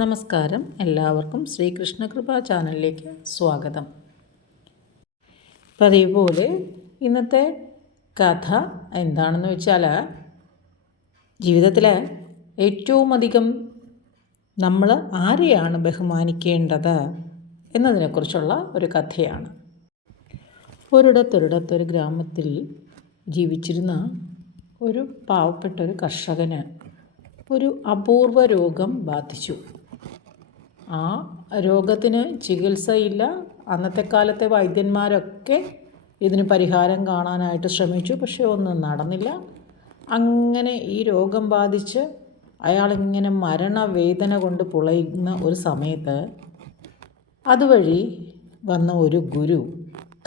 നമസ്കാരം, എല്ലാവർക്കും ശ്രീകൃഷ്ണകൃപ ചാനലിലേക്ക് സ്വാഗതം. പതിവ് പോലെ ഇന്നത്തെ കഥ എന്താണെന്ന് വെച്ചാൽ, ജീവിതത്തിൽ ഏറ്റവും അധികം നമ്മൾ ആരെയാണ് ബഹുമാനിക്കേണ്ടത് എന്നതിനെക്കുറിച്ചുള്ള ഒരു കഥയാണ്. ഒരിടത്തൊരു ഗ്രാമത്തിൽ ജീവിച്ചിരുന്ന ഒരു പാവപ്പെട്ട ഒരു കർഷകന് ഒരു അപൂർവ രോഗം ബാധിച്ചു. ആ രോഗത്തിന് ചികിത്സയില്ല. അന്നത്തെ കാലത്തെ വൈദ്യന്മാരൊക്കെ ഇതിന് പരിഹാരം കാണാനായിട്ട് ശ്രമിച്ചു, പക്ഷേ ഒന്നും നടന്നില്ല. അങ്ങനെ ഈ രോഗം ബാധിച്ച് അയാളിങ്ങനെ മരണവേദന കൊണ്ട് പുളയുന്ന ഒരു സമയത്ത് അതുവഴി വന്ന ഒരു ഗുരു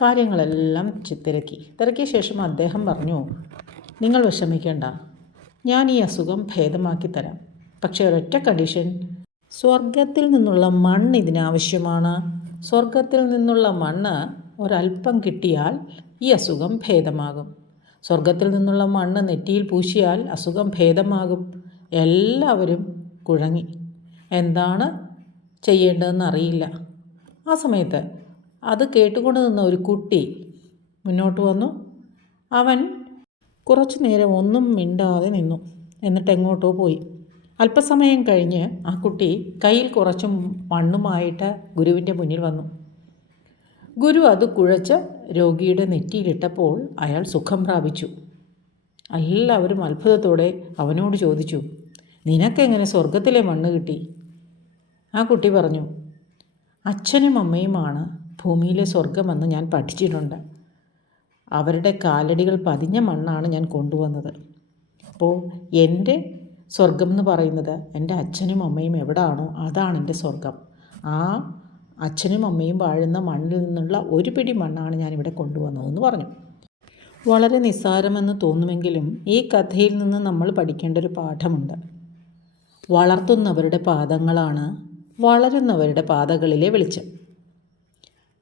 കാര്യങ്ങളെല്ലാം തിരക്കിയ ശേഷം അദ്ദേഹം പറഞ്ഞു, നിങ്ങൾ വിഷമിക്കേണ്ട, ഞാൻ ഈ അസുഖം ഭേദമാക്കി തരാം. പക്ഷേ ഒരൊറ്റ കണ്ടീഷൻ, സ്വർഗത്തിൽ നിന്നുള്ള മണ്ണ് ഇതിനാവശ്യമാണ്. സ്വർഗത്തിൽ നിന്നുള്ള മണ്ണ് ഒരല്പം കിട്ടിയാൽ ഈ അസുഖം ഭേദമാകും. സ്വർഗത്തിൽ നിന്നുള്ള മണ്ണ് നെറ്റിയിൽ പൂശിയാൽ അസുഖം ഭേദമാകും. എല്ലാവരും കുഴങ്ങി, എന്താണ് ചെയ്യേണ്ടതെന്ന് അറിയില്ല. ആ സമയത്ത് അത് കേട്ടുകൊണ്ട് നിന്ന ഒരു കുട്ടി മുന്നോട്ട് വന്നു. അവൻ കുറച്ചു നേരം ഒന്നും മിണ്ടാതെ നിന്നു. എന്നിട്ട് എങ്ങോട്ടോ പോയി. അല്പസമയം കഴിഞ്ഞ് ആ കുട്ടി കയ്യിൽ കുറച്ച് മണ്ണുമായിട്ട് ഗുരുവിൻ്റെ മുന്നിൽ വന്നു. ഗുരു അത് കുഴച്ച് രോഗിയുടെ നെറ്റിയിലിട്ടപ്പോൾ അയാൾ സുഖം പ്രാപിച്ചു. എല്ലാവരും അത്ഭുതത്തോടെ അവനോട് ചോദിച്ചു, നിനക്കെങ്ങനെ സ്വർഗത്തിലെ മണ്ണ് കിട്ടി? ആ കുട്ടി പറഞ്ഞു, അച്ഛനും അമ്മയുമാണ് ഭൂമിയിലെ സ്വർഗമെന്ന് ഞാൻ പഠിച്ചിട്ടുണ്ട്. അവരുടെ കാലടികൾ പതിഞ്ഞ മണ്ണാണ് ഞാൻ കൊണ്ടുവന്നത്. അപ്പോൾ എൻ്റെ സ്വർഗം എന്ന് പറയുന്നത് എൻ്റെ അച്ഛനും അമ്മയും എവിടാണോ അതാണ് എൻ്റെ സ്വർഗം. ആ അച്ഛനും അമ്മയും വാഴുന്ന മണ്ണിൽ നിന്നുള്ള ഒരു പിടി മണ്ണാണ് ഞാനിവിടെ കൊണ്ടുവന്നതെന്ന് പറഞ്ഞു. വളരെ നിസ്സാരമെന്ന് തോന്നുമെങ്കിലും ഈ കഥയിൽ നിന്ന് നമ്മൾ പഠിക്കേണ്ട ഒരു പാഠമുണ്ട്. വളർത്തുന്നവരുടെ പാദങ്ങളാണ് വളരുന്നവരുടെ പാതകളിലെ വെളിച്ചം.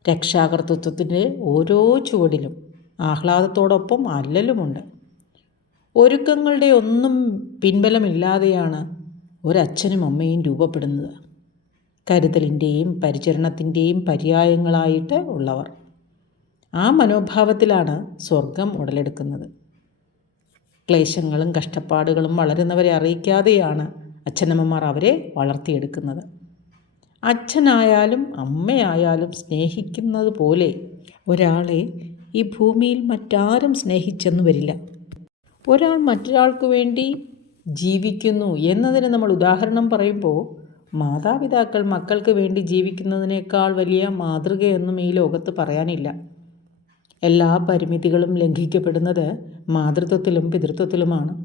രക്ഷാകർതൃത്വത്തിൻ്റെ ഓരോ ചുവടിലും ആഹ്ലാദത്തോടൊപ്പം അല്ലലുമുണ്ട്. ഒരുക്കങ്ങളുടെ ഒന്നും പിൻബലമില്ലാതെയാണ് ഒരച്ഛനും അമ്മയും രൂപപ്പെടുന്നത്. കരുതലിൻ്റെയും പരിചരണത്തിൻ്റെയും പര്യായങ്ങളായിട്ട് ഉള്ളവർ. ആ മനോഭാവത്തിലാണ് സ്വർഗം ഉടലെടുക്കുന്നത്. ക്ലേശങ്ങളും കഷ്ടപ്പാടുകളും വളരുന്നവരെ അറിയിക്കാതെയാണ് അച്ഛനമ്മമാർ അവരെ വളർത്തിയെടുക്കുന്നത്. അച്ഛനായാലും അമ്മയായാലും സ്നേഹിക്കുന്നത് പോലെ ഒരാളെ ഈ ഭൂമിയിൽ മറ്റാരും സ്നേഹിച്ചെന്നു വരില്ല. ഒരാൾ മറ്റൊരാൾക്ക് വേണ്ടി ജീവിക്കുന്നു എന്നതിന് നമ്മൾ ഉദാഹരണം പറയുമ്പോൾ, മാതാപിതാക്കൾ മക്കൾക്ക് വേണ്ടി ജീവിക്കുന്നതിനേക്കാൾ വലിയ മാതൃകയൊന്നും ഈ ലോകത്ത് പറയാനില്ല. എല്ലാ പരിമിതികളും ലംഘിക്കപ്പെടുന്നത് മാതൃത്വത്തിലും പിതൃത്വത്തിലുമാണ്.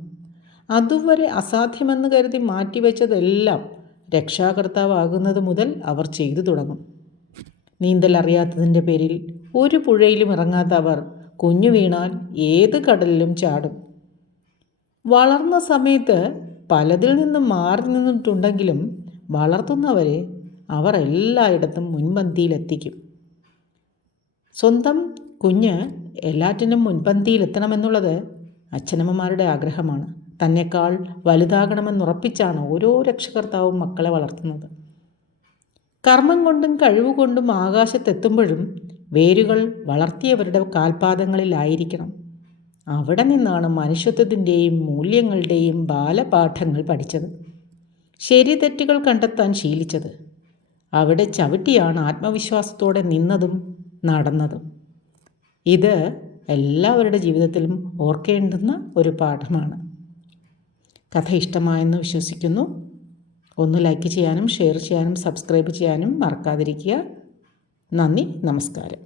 അതുവരെ അസാധ്യമെന്ന് കരുതി മാറ്റിവെച്ചതെല്ലാം രക്ഷാകർത്താവാകുന്നത് മുതൽ അവർ ചെയ്തു തുടങ്ങും. നീന്തൽ അറിയാത്തതിൻ്റെ പേരിൽ ഒരു പുഴയിലും ഇറങ്ങാത്ത അവർ കുഞ്ഞു വീണാൽ ഏത് കടലിലും ചാടും. വളർന്ന സമയത്ത് പലതിൽ നിന്നും മാറി നിന്നിട്ടുണ്ടെങ്കിലും വളർത്തുന്നവരെ അവർ എല്ലായിടത്തും മുൻപന്തിയിലെത്തിക്കും. സ്വന്തം കുഞ്ഞ് എല്ലാറ്റിനും മുൻപന്തിയിലെത്തണമെന്നുള്ളത് അച്ഛനമ്മമാരുടെ ആഗ്രഹമാണ്. തന്നെക്കാൾ വലുതാകണമെന്നുറപ്പിച്ചാണ് ഓരോ രക്ഷകർത്താവും മക്കളെ വളർത്തുന്നത്. കർമ്മം കൊണ്ടും കഴിവുകൊണ്ടും ആകാശത്തെത്തുമ്പോഴും വേരുകൾ വളർത്തിയവരുടെ കാൽപാദങ്ങളിലായിരിക്കണം. അവിടെ നിന്നാണ് മനുഷ്യത്വത്തിൻ്റെയും മൂല്യങ്ങളുടെയും ബാലപാഠങ്ങൾ പഠിച്ചത്, ശരി തെറ്റുകൾ കണ്ടെത്താൻ ശീലിച്ചത്. അവിടെ ചവിട്ടിയാണ് ആത്മവിശ്വാസത്തോടെ നിന്നതും നടന്നതും. ഇത് എല്ലാവരുടെ ജീവിതത്തിലും ഓർക്കേണ്ടുന്ന ഒരു പാഠമാണ്. കഥ ഇഷ്ടമായെന്ന് വിശ്വസിക്കുന്നു. ഒന്ന് ലൈക്ക് ചെയ്യാനും ഷെയർ ചെയ്യാനും സബ്സ്ക്രൈബ് ചെയ്യാനും മറക്കാതിരിക്കുക. നന്ദി, നമസ്കാരം.